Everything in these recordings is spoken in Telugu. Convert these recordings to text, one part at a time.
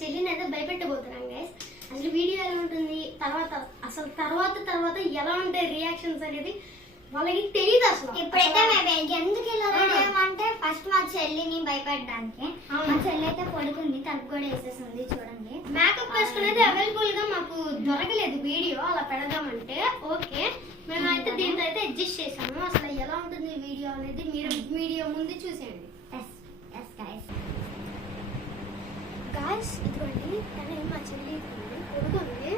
చెల్లిని అయితే భయపెట్టబోతున్నాం గైస్. అసలు వీడియో ఎలా ఉంటుంది, తర్వాత ఎలా ఉంటాయి రియాక్షన్స్ అనేది వాళ్ళకి తెలియదు అసలు. ఇప్పుడైతే మేము ఎందుకు ఇలా రెడీ అయ్యామంటే ఫస్ట్ మా చెల్లిని భయపెట్టడానికి. మా చెల్లి అయితే పడుకుంది, తలుపు కూడా వేసేసింది చూడండి. మేకప్ వేసుకునేది అవైలబుల్ గా మాకు దొరకలేదు వీడియో అలా పెడదామంటే. ఓకే మేమైతే దీంతో అయితే అడ్జస్ట్ చేసాము. అసలు ఎలా ఉంటుంది వీడియో అనేది మీరు వీడియో ముందు చూసేయండి. గాయ్స్ ఇదిగోండి తనే మా చెల్లి పడుకుంది.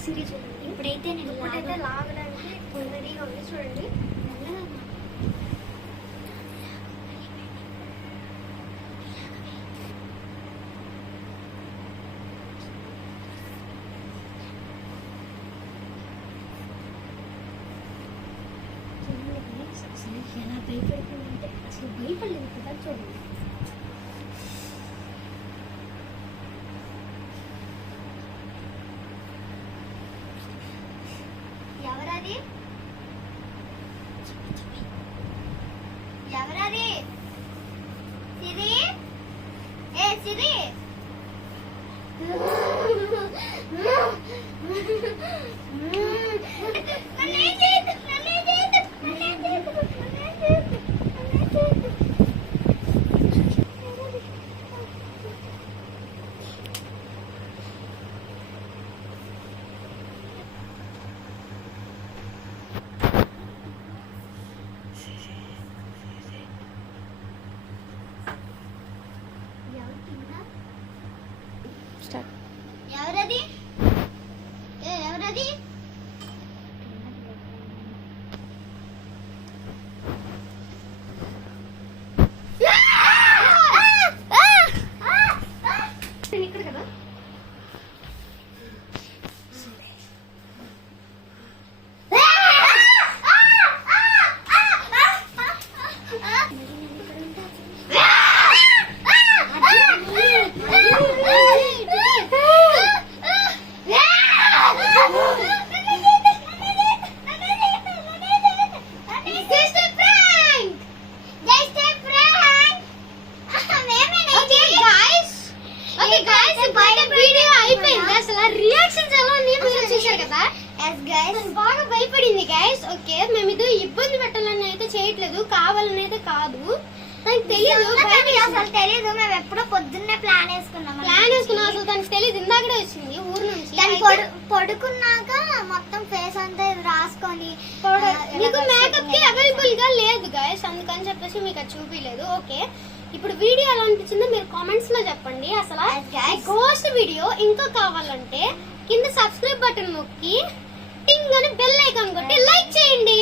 సిరి చూడండి ఇప్పుడైతే నేను లాగడానికి రెడీగా ఉంది చూడండి. ఎలా భయపడుతుందంటే అసలు భయపడలేదు కదా చూడండి. ఎవరది ఎవరది? సిరి, ఏ సిరి, ఎవరది? ఏ ఎవరది? ఇక్కడ కదా బాగా భయపడింది గైస్. ఓకే మేము ఇది ఇబ్బంది పెట్టాలని అయితే చేయట్లేదు, కావాలని అయితే కాదు. నాకు తెలియదు, అసలు తెలియదు. మేము ఎప్పుడో పొద్దున్నే ప్లాన్ వేసుకున్నాం. అసలు తనకు తెలియదు. ఇందాకడే వచ్చింది ఊరు నుంచి. పడుకున్నాక మొత్తం ఫేస్ అంతా రాసుకొని మీకు మేకప్ కి అవైలబుల్ గా లేదు గైస్, అందుకని చెప్పేసి మీకు అది చూపించలేదు. ఓకే ఇప్పుడు వీడియో ఎలా అనిపించిందో మీరు కామెంట్స్ లో చెప్పండి. అసలు గోస్ట్ వీడియో ఇంకా కావాలంటే కింద సబ్స్క్రైబ్ బటన్ నొక్కి టింగ్ అని బెల్ ఐకాన్ కొట్టి లైక్ చేయండి.